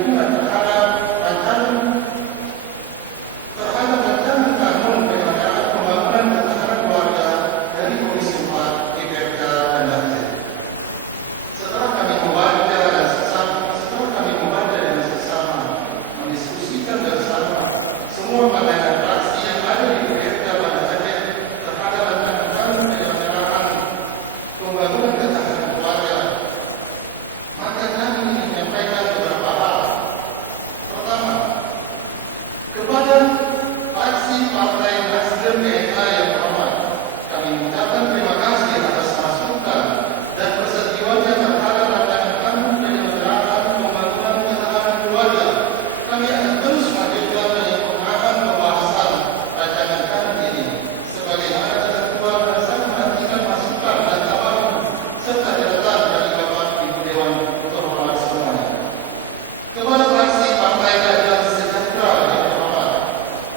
dukungan terhadap rancangan kanun penyelenggaraan pembangunan dan ketahanan keluarga dari Komisi 4 DPRK dan Dapil. Setelah kami membaca dengan sesama, mendiskusikan bersama semua pandangan fraksi yang ada di DPRK dan Dapil terhadap rancangan kanun penyelenggaraan pembangunan dan ketahanan keluarga, maka kami menyampaikan beberapa hal. Pertama, kepada fraksi Partai Nasdem DMA yang terhormat, kami mengucapkan terima kasih atas masukan dan persetujuannya terhadap rancangan kanun penyelenggaraan pembangunan ketahanan keluarga. Kami akan terus melanjutkan penyempurnaan pembahasan rancangan kanun ini sebagaimana ketentuan dan sangat menantikan masukan dan tawaran serta catatan dari Bapak Ibu Dewan terhormat semuanya. Kepada fraksi Partai Keadilan Sejahtera yang terhormat,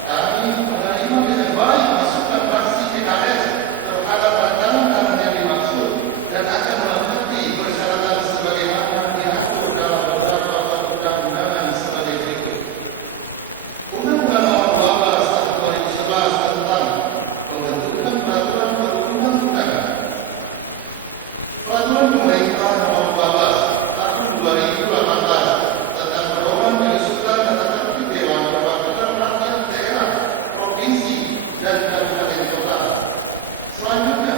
kami menerima dengan baik masukan fraksi PKS terhadap rancangan kanun yang dimaksud dan akan melengkapi persyaratan sebagaimana diatur dalam beberapa perundang-undangan sebagai berikut. Undang-Undang Nomor 12 Tahun 2011 tentang pembentukan peraturan perundang-undangan. Peraturan Pemerintah Nomor 12 Tahun 2018 tentang pedoman penyusunan tata tertib Dewan Perwakilan Rakyat Daerah, Provinsi, dan Kabupaten Kota. Selanjutnya,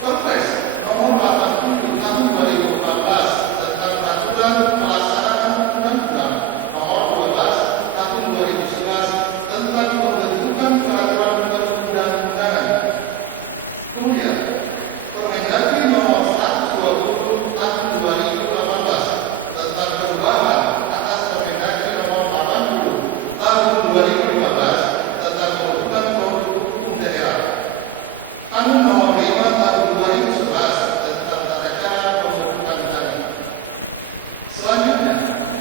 Perpres Nomor 80 Tahun 2014 tentang peraturan pelaksanaan Undang-Undang Nomor 12 Tahun 2011 tentang pembentukan peraturan perundang-undangan. Kemudian, Permendagri Nomor 120 Tahun 2018 tentang perubahan atas Permendagri Nomor 80 Tahun 2015 tentang pembentukan produk hukum daerah. Kanun Nomor 5 Tahun 2011 tentang tata cara pembentukan kanun. Selanjutnya,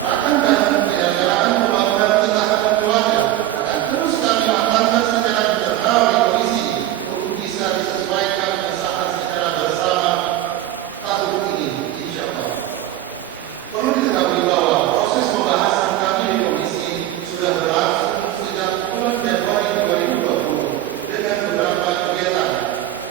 rancangan penyelenggaraan pembangunan ketahanan keluarga akan terus kami matangkan secara internal di komisi untuk bisa disesuaikan pengesahan secara bersama tahun ini, insya Allah. Perlu diketahui bahwa proses pembahasan kami di komisi sudah berlangsung sejak bulan Januari 2020 dengan beberapa kegiatan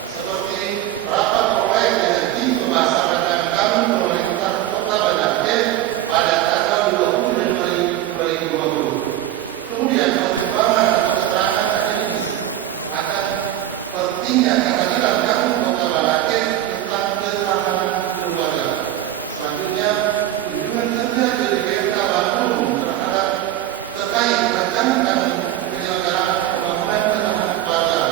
seperti rapat proyek dengan tim pembahasan rancangan kanun pemerintah Kota Banda Aceh pada tanggal 20 Januari 2020. Kemudian pertimbangan atau keterangan akademis akan pentingnya kehadiran kanun Kota Banda Aceh tentang ketahanan keluarga. Selanjutnya, kunjungan kerja ke DPRK Bandung terhadap terkait rancangan kanun penyelenggaraan pembangunan ketahanan keluarga.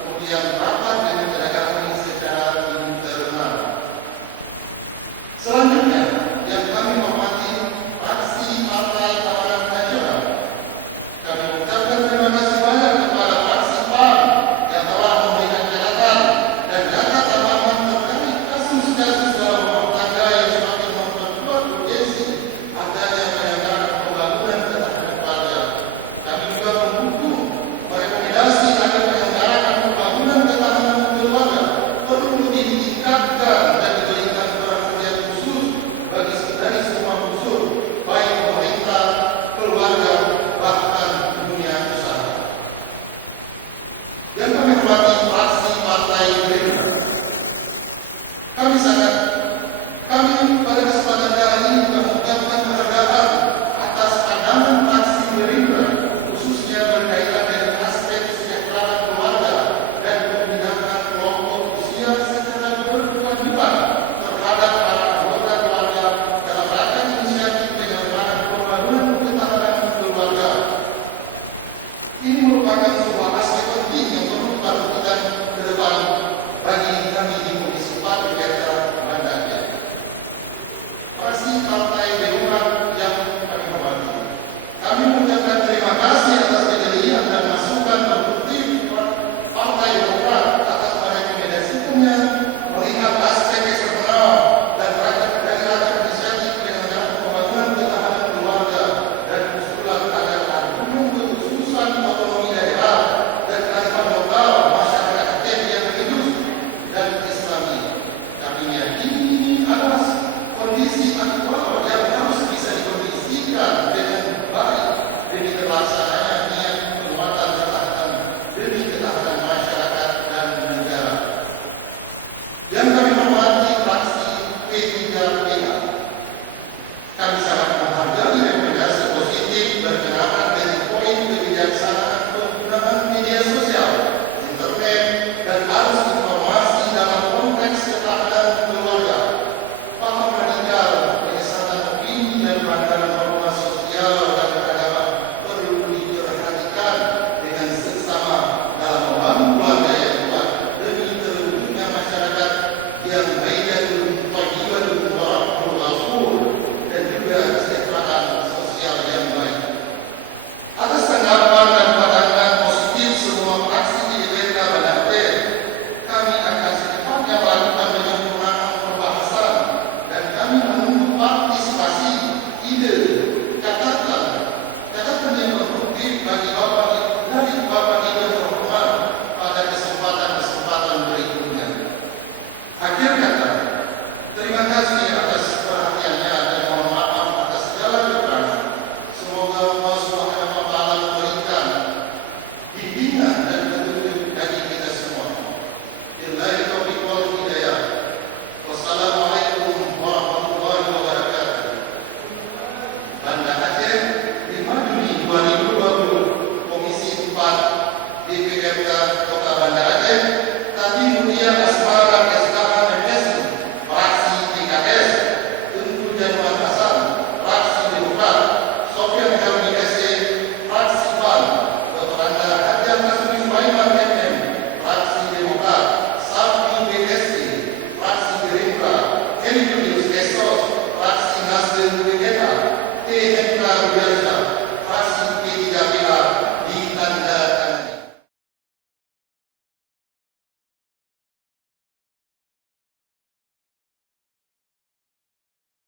Kemudian rapat dengan tenaga ahli secara internal. Selanjutnya, yang kami hormati fraksi Partai Amanat Nasional, kami mengucapkan terima kasih banyak kepada fraksi PAN yang telah memberikan catatan dan data tambahan terkait kasus-kasus dalam rumah tangga yang semakin memperkuat urgensi adanya penyelenggaraan pembangunan ketahanan keluarga. Kami juga mendukung rekomendasi agar penyelenggaraan pembangunan ketahanan keluarga perlu ditingkatkan dan diberikan perhatian khusus dari semua unsur, baik pemerintah, keluarga, bahkan dunia usaha. Yang kami hormati fraksi Partai Gerindra, kami pada kesempatan kali ini juga mengucapkan penghargaan atas pandangan fraksi Gerindra khususnya berkaitan dengan aspek kesejahteraan keluarga dan pembinaan kelompok usia secara berkewajiban terhadap para anggota keluarga dalam rangka inisiatif penyelenggaraan pembangunan ketahanan keluarga. Ini merupakan sebuah aspek penting yang perlu diperhatikan ke depan bagi kami di Komisi 4 DPRK Banda Aceh. Fraksi Partai Demokrat yang kami hormati, kami mengucapkan terima kasih atas kejelian dan masukan konstruktif Partai Demokrat atas rekomendasinya melihat aspek eksternal dan dari rangka inisiatif penyelenggaraan pembangunan ketahanan keluarga dan usulan agar argumen kekhususan otonomi daerah dan kearifan lokal masyarakat Aceh yang religius dan Islami. Kami yakini ini adalah kondisi aktual Kami sangat menghargai rekomendasi positif berkenaan dari poin kebijaksanaan penggunaan media sosial, internet, dan arus informasi dalam konteks ketahanan keluarga. Paham radikal, penyesalan opini, dan pandangan norma sosial dan agama perlu diperhatikan dengan seksama dalam membangun keluarga yang kuat demi terwujudnya masyarakat yang maidatul thayyibatul mubarakul ghafur dan juga kesejahteraan sosial yang baik. Atas tanggapan dan pandangan positif semua fraksi di DPRD Banten, kami akan secepatnya melakukan penyempurnaan pembahasan dan kami menunggu partisipasi, ide,